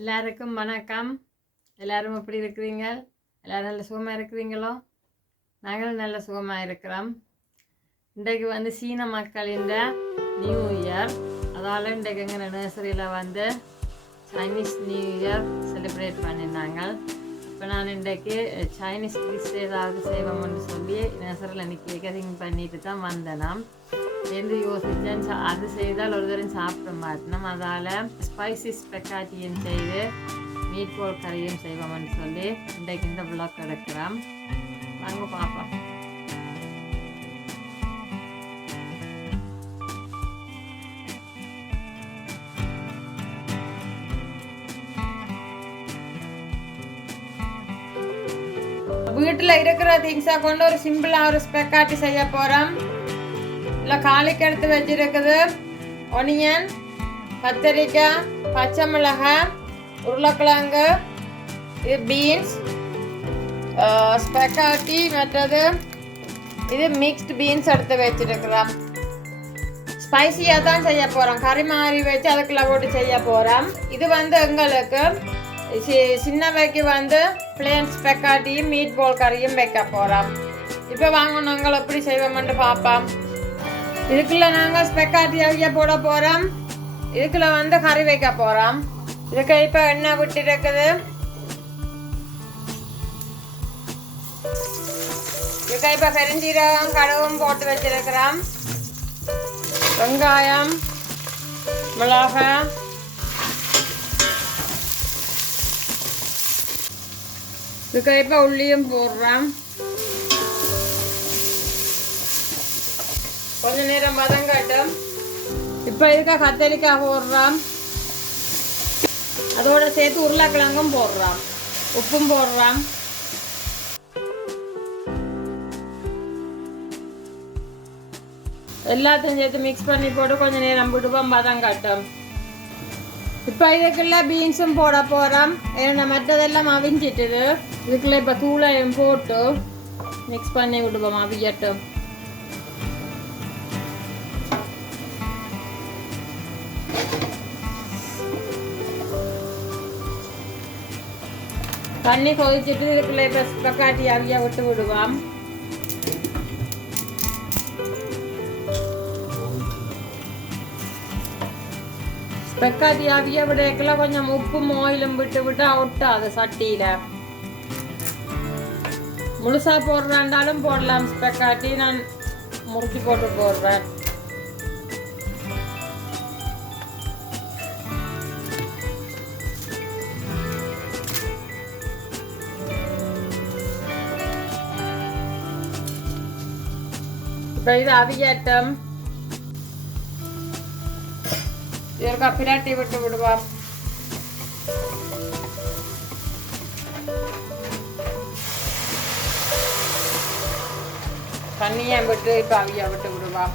எல்லாருக்கும் வணக்கம். எல்லாரும் எப்படி இருக்கிறீங்க? எல்லாரும் நல்ல சுகமாக இருக்கிறீங்களோ? நாங்களும் நல்ல சுகமாக இருக்கிறோம். இன்றைக்கு வந்து சீன மக்களின் நியூ இயர். அதால் இன்றைக்கு எங்கள் நர்சரியில் சைனீஸ் நியூ இயர் செலிப்ரேட் பண்ணியிருந்தாங்க. இப்போ நான் இன்றைக்கு சைனீஸ் டிஷ் ஏதாவது செய்வோம்னு சொல்லி நர்சரியில் நிற்க திங்க் பண்ணிட்டு தான் வந்தேன். சேர்ந்து யோசித்தேன், அது செய்தால் ஒரு தரம் சாப்பிட மாட்டேன். அதால் ஸ்பைசி ஸ்பெக்காட்டியும் செய்து மீட் போல் கறியும் செய்வோம்னு சொல்லி இன்றைக்கு இந்த விளாக் எடுக்கிறோம். வாங்க பார்ப்போம். வீட்டில் இருக்கிற திங்ஸை கொண்டு ஒரு சிம்பிளாக ஒரு ஸ்பெக்காட்டி செய்ய போகிறோம். இல்லை காலிக்கு எடுத்து வச்சிருக்குது ஒனியன், கத்திரிக்காய், பச்சை மிளகாய், உருளைக்கிழங்கு, இது பீன்ஸ், ஸ்பெக்காட்டி, மற்றது இது மிக்ஸ்டு பீன்ஸ் எடுத்து வச்சிருக்கிறோம். ஸ்பைசியாக தான் செய்ய போகிறோம். கறி மாதிரி வச்சு அதுக்குள்ள போட்டு செய்ய போகிறோம். இது வந்து எங்களுக்கு சின்னவைக்கு வந்து பிளேன் ஸ்பெக்காட்டியும் மீட் போல் கறியும் வைக்க போகிறோம். இப்போ வாங்க நாங்கள் எப்படி செய்வோம்னு பார்ப்போம். இதுக்குள்ள நாங்கள் ஸ்பெக்காட்டி அவிய போட போகிறோம். இதுக்குள்ள வந்து கறி வைக்க போகிறோம். இதுக்கு இப்போ எண்ணெய் விட்டு இருக்குது. இதுக்கு இப்போ பெருஞ்சீரகம் கடுகும் போட்டு வச்சிருக்கிறோம். வெங்காயம், மிளகாய், இதுக்கு இப்போ உள்ளியும் போடுறோம். கொஞ்ச நேரம் வதங்கட்டும். இப்போ இதுக்கு கத்திரிக்காய் போடுறோம். அதோட சேர்த்து உருளைக்கிழங்கும் போடுறோம். உப்பும் போடுறோம். எல்லாத்தையும் சேர்த்து மிக்ஸ் பண்ணி போட்டு கொஞ்ச நேரம் விடுவோம், வதங்கட்டும். இப்போ இதுக்குள்ள பீன்ஸும் போட போகிறோம். ஏன்னா மற்றதெல்லாம் அவிஞ்சிட்டுது. இதுக்குள்ள இப்போ தூளையும் போட்டு மிக்ஸ் பண்ணி விடுவோம், அவியட்டும். தண்ணி கொதிச்சுட்டு இதுக்குள்ள இப்போ ஸ்பெக்காட்டி அவியா விட்டு விடுவோம். ஸ்பெக்காட்டி அவிய விடக்குள்ள கொஞ்சம் உப்பும் ஆயிலும் விட்டு விட்டு ஒட்டாது சட்டியில். முழுசாக போடுறாண்டாலும் போடலாம். ஸ்பெக்காட்டி நான் முறுக்கி போட்டு போடுறேன். இப்போ இது அவியட்டம். இதற்கா பிரட்டி விட்டு விடுவோம். தண்ணியை விட்டு இப்போ அவிய விட்டு விடுவோம்.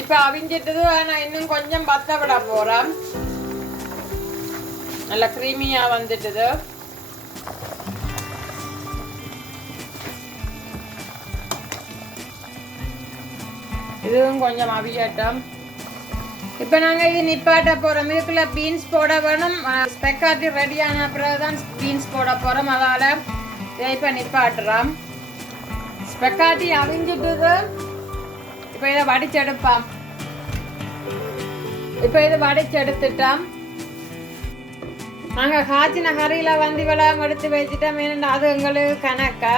இப்போ அவிஞ்சிட்டது. நான் இன்னும் கொஞ்சம் பத்த விட போகிறேன். நல்லா க்ரீமியாக வந்துட்டுது. இதுவும் கொஞ்சம் அவியட்டும். இப்போ நாங்கள் இது நிப்பாட்ட போகிறோம். இதுக்குள்ள பீன்ஸ் போட வேணும். ஸ்பெக்காட்டி ரெடியான பிறகு தான் பீன்ஸ் போட போகிறோம். அதால் இதை இப்போ நிப்பாட்டுறோம். ஸ்பெக்காட்டி அவிஞ்சிட்டுது. இப்போ இதை வடிச்செடுப்போம். இப்போ இது வடிச்செடுத்துட்டோம். நாங்கள் காய்ச்சின கறியில் வந்து இவ்வளவு எடுத்து வச்சுட்டோம். ஏன்னா அது எங்களுக்கு கணக்கா.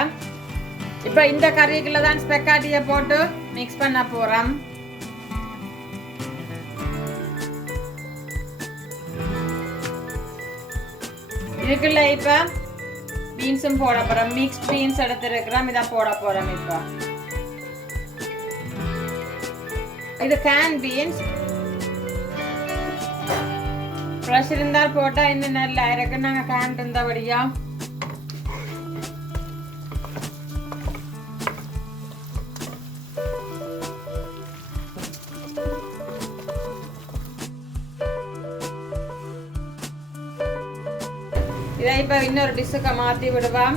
இப்போ இந்த கறிக்குள்ள தான் ஸ்பெக்காட்டியை போட்டு மிக்ஸ் பண்ண போகிறோம். இதுக்குள்ள இப்போ பீன்ஸும் போட போகிறோம். மிக்ஸ் பீன்ஸ் எடுத்துருக்கிறோம். இதை போட போகிறோம். இப்போ இது கேன் பீன்ஸ். ஃப்ரெஷ் இருந்தால் போட்டால் இன்னும் நல்லா இருக்கு. நாங்கள் கேன் இருந்தபடியா இதை இப்போ இன்னொரு டிஷ்ஷுக்கு மாற்றி விடுவோம்.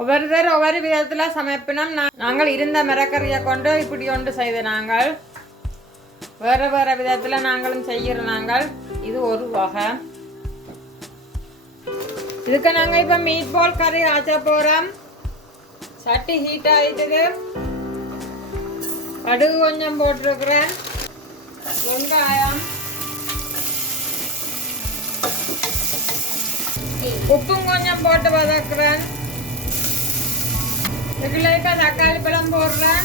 ஒவ்வொருத்தர் ஒவ்வொரு விதத்தில் சமைப்பினோம். நாங்கள் இருந்த மரக்கறியை கொண்டு இப்படி ஒன்று செய்த நாங்கள் வேறு வேறு விதத்தில் நாங்களும் செய்கிற நாங்கள். இது ஒரு வகை. இதுக்கு நாங்கள் இப்போ மீட் பால் கறி ஆச்ச போகிறோம். சட்டி ஹீட் ஆகிட்டுது. கடுகு கொஞ்சம் போட்டிருக்கிறேன். வெங்காயம், உப்பும் கொஞ்சம் போட்டு வதக்குறேன். இதுக்குள்ள தக்காளி பழம் போடுறேன்.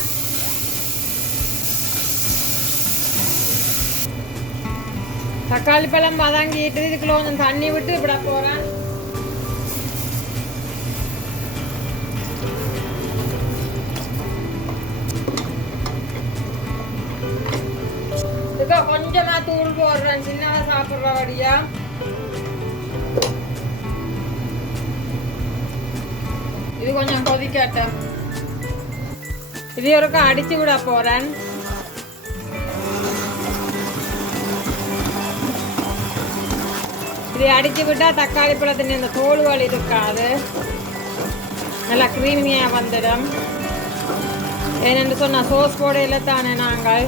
தக்காளி பழம் வதங்கிட்டு இதுக்குள்ள கொஞ்சம் தண்ணி விட்டு இப்பட போறேன். இதுக்கு கொஞ்சமா தூள் போடுறேன், சின்னதா சாப்பிட்றபடியா. இது கொஞ்சம் கொதிக்கட்டும். இது ஒருக்கா அடிச்சு விட போறேன். இதை அடிச்சு விட்டா தக்காளி பழத்தின் இந்த தோல்கள் இருக்காது, நல்லா கிரீமியா வந்துடும். ஏனென்று சொன்னா சோஸ் போடையில தானே நாங்கள்.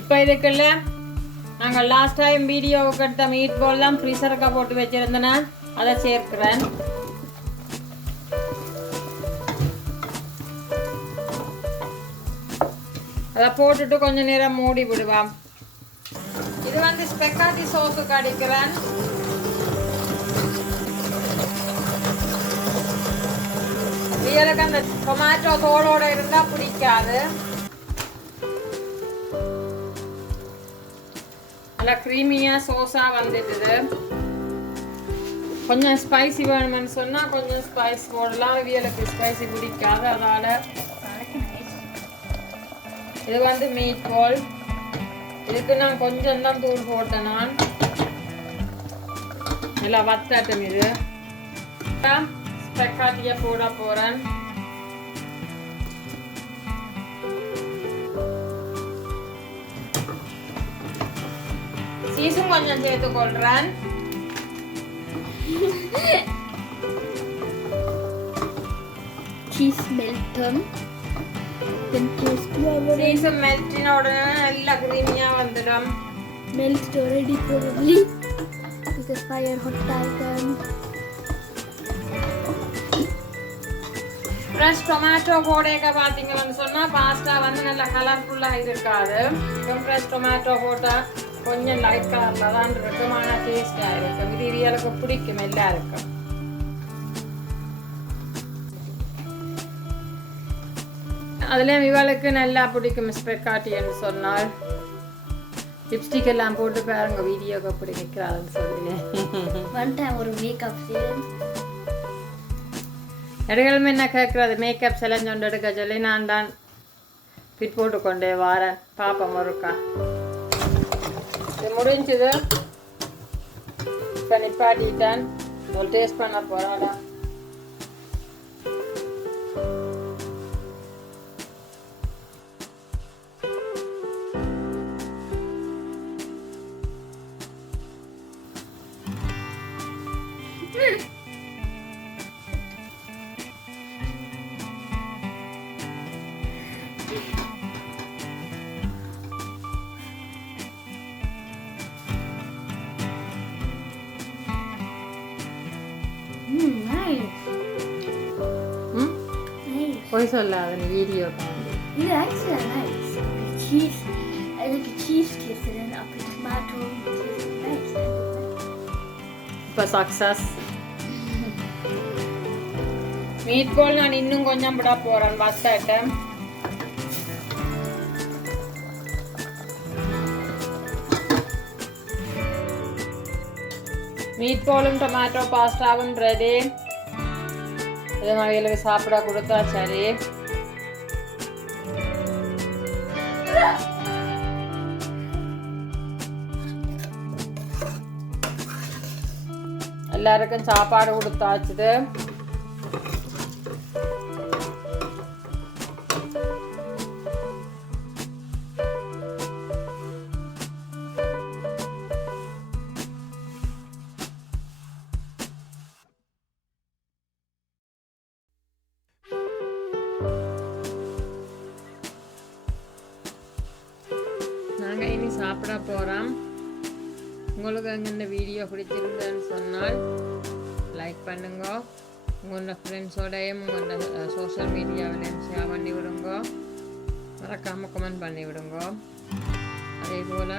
இப்போ இதுக்குள்ள நாங்கள் லாஸ்ட் டைம் வீடியோவுக்கு எடுத்த மீட் பால் தான் ஃப்ரீசருக்கா போட்டு வச்சிருந்தேன்னா அதை சேர்க்கிறேன். அதை போட்டுட்டு கொஞ்ச நேரம் மூடி விடுவோம். இது வந்து ஸ்பெக்காட்டி சோஸுக்கு அடிக்கிறேன். எனக்கு அந்த டொமேட்டோ தோலோட இருந்தா பிடிக்காது. நல்லா கிரீமியா சோஸா வந்துடுது. கொஞ்சம் ஸ்பைசி வேணும்னு சொன்னா கொஞ்சம் ஸ்பைஸ் போடலாம். இவியலுக்கு ஸ்பைசி பிடிக்காது, அதனால இது வந்து மீட் பால். இதுக்கு நான் கொஞ்சம் தான் தூள் போட்டேன். நான் நல்லா வத்தட்டும். இது ஸ்பெக்காட்டியை போட போறேன். சீஸும் கொஞ்சம் சேர்த்து கொள்றேன். Cheese melton. Then taste over. Cheese melting உடனே நல்லா கிரீமியா வந்துடும். Melted already probably because fire hot item. Fresh tomato போடேக்க பார்த்தீங்கன்னு சொன்னால் பாஸ்தா வந்து நல்லா கலர்ஃபுல்லாக இருக்காது. இப்போ ஃப்ரெஷ் டொமேட்டோ போட்டால் கொஞ்சம் லைட் கலரில் தான் இருக்கும், ஆனால் டேஸ்டாக இருக்கும். இது இவியலுக்கு பிடிக்கும் எல்லாருக்கும். அதுலேயும் இவளுக்கு நல்லா பிடிக்கும் ஸ்பெக்காட்டின்னு சொன்னால். லிப்ஸ்டிக் எல்லாம் போட்டு பாருங்க வீடியோக்கு அப்படி நிற்கிறாருன்னு சொல்லினேன். One time ஒரு மேக்கப் சேலஞ்ச் எடுகளுமே என்ன கேட்குறது, மேக்கப் சேலஞ்ச் ஒன்று எடுக்க சொல்லி நான் தான் ஃபிட் போட்டு கொண்டே வரேன். பாப்போம் ஒருக்கா. இது முடிஞ்சது. இப்போ நிப்பாட்டிட்டேன். ஒரு டேஸ்ட் பண்ண போகிறாடா. போய் சொல்லாத நீ வீடியோ காண்டி. இது actually nice. Cheese, I like a cheese taste and then up tomato taste nice. இப்போ சக்ஸஸ். மீட் பால் நான் இன்னும் கொஞ்சம் விட போறேன் வத்தட்ட. மீட் பாலும் டொமேட்டோ பாஸ்தாவும் ரெடி. இதை மகளுக்கு சாப்பிட கொடுத்தா சரி. எல்லாருக்கும் சாப்பாடு கொடுத்தாச்சுது. நாங்கள் இனி சாப்பிட போகிறோம். உங்களுக்கு அங்கே இந்த வீடியோ பிடிச்சிருந்தேன்னு சொன்னால் லைக் பண்ணுங்க. உங்களோட ஃப்ரெண்ட்ஸோடையும் உங்களோட சோஷியல் மீடியாவிலையும் ஷேர் பண்ணி விடுங்க. மறக்காமல் கமெண்ட் பண்ணி விடுங்க. அதே போல்